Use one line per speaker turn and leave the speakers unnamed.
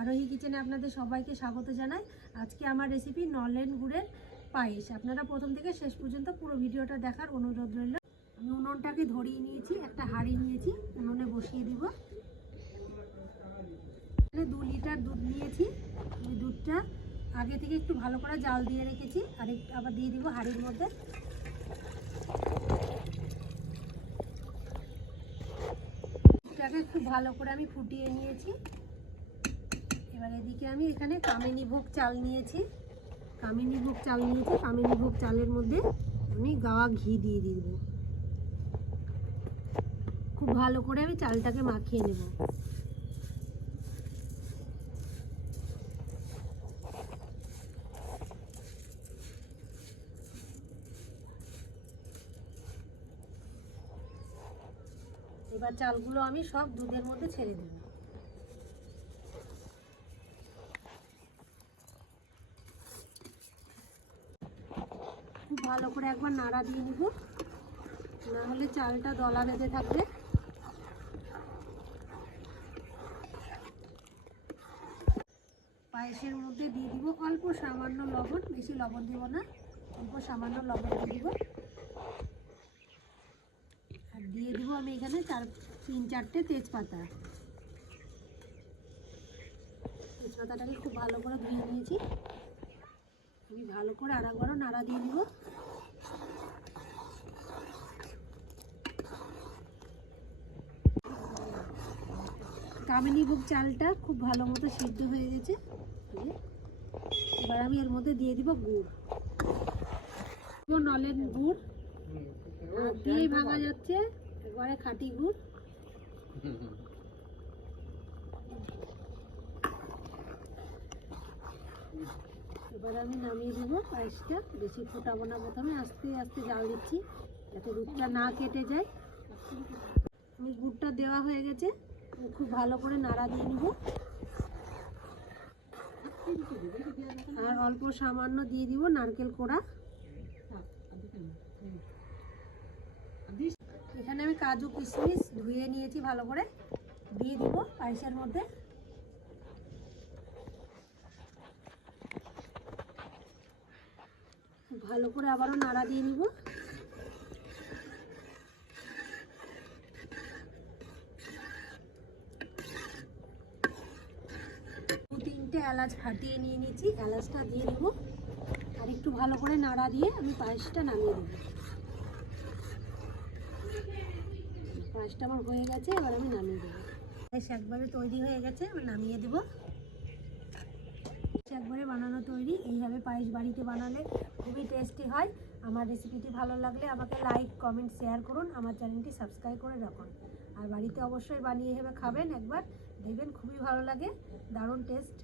আরোহী কিচেনে আপনাদের সবাইকে স্বাগত জানাই। আজকে আমার রেসিপি নলেন গুড়ের পায়েস। আপনারা প্রথম থেকে শেষ পর্যন্ত পুরো ভিডিওটা দেখার অনুরোধ রইল। আমি উনুনটাকে ধরিয়ে নিয়েছি, একটা হাঁড়ি নিয়েছি, উনুনে বসিয়ে দিব। এখানে দু লিটার দুধ নিয়েছি। এই দুধটা আগে থেকে একটু ভালো করে জাল দিয়ে রেখেছি। আর আবার দিয়ে দিব হাঁড়ির মধ্যে। দুধটাকে ভালো করে আমি ফুটিয়ে নিয়েছি। এবার এদিকে আমি এখানে কামিনী ভোগ চাল নিয়েছি। কামিনী ভোগ চাল নিয়েছি। কামিনী ভোগ চালের মধ্যে আমি গাওয়া ঘি দিয়ে দিয়ে দেবো। খুব ভালো করে আমি চালটাকে মাখিয়ে নেব। এবার চালগুলো আমি সব দুধের মধ্যে ছেড়ে দেবো খুব ভালো করে একবার নাড়া দিয়ে নিব। না হলে চালটা দলা বেঁধে থাকবে। পায়েসের মধ্যে দিয়ে দিব অল্প সামান্য লবণ, বেশি লবণ দিব না, অল্প সামান্য লবণ দিয়ে দিব। আর দিয়ে দিব আমি এখানে চার, তিন চারটে তেজপাতা। তেজপাতাটাকে খুব ভালো করে ধুয়ে নিয়েছি। আমি ভালো করে আড়াগড়ো নাড়া দিয়ে দিব। কামিনী ভোগ চালটা খুব ভালো মতো সিদ্ধ হয়ে গেছে। এবার আমি এর মধ্যে দিয়ে দিব গুড়। নলেন গুড়। দিয়েই ভাঙা যাচ্ছে একবারে খাঁটি গুড়। এবার আমি নামিয়ে দেব পায়েসটা। বেশি ফোটাবো না প্রথমে, আস্তে আস্তে জাল দিচ্ছি, যাতে দুধটা না কেটে যায়। আমি গুড়টা দেওয়া হয়ে গেছে খুব ভালো করে নাড়া দিয়ে নিব। আর অল্প সামান্য দিয়ে দিব নারকেল কোড়া। এখানে আমি কাজু কিশমিশ ধুয়ে নিয়েছি ভালো করে। দিয়ে দিব পায়েসের মধ্যে। ভালো করে আবারও নাড়া দিয়ে নিব। দু তিনটে এলাচ ফাটিয়ে নিয়ে নিয়েছি এলাচটা দিয়ে দেবো আর একটু ভালো করে নাড়া দিয়ে আমি পায়েসটা নামিয়ে দেবো। পায়েসটা আমার হয়ে গেছে, এবার আমি নামিয়ে দেবো। পায়েস একবারে তৈরি হয়ে গেছে, এবার নামিয়ে দেবো। একবারে বানানো তৈরি। এইভাবে পায়েস বাড়িতে বানালে খুবই টেস্টি হয়। আমার রেসিপিটি ভালো লাগলে আমাকে লাইক কমেন্ট শেয়ার করুন। আমার চ্যানেলটি সাবস্ক্রাইব করে রাখুন। আর বাড়িতে অবশ্যই বানিয়ে এভাবে খাবেন একবার। দেখবেন খুবই ভালো লাগে। দারুণ টেস্ট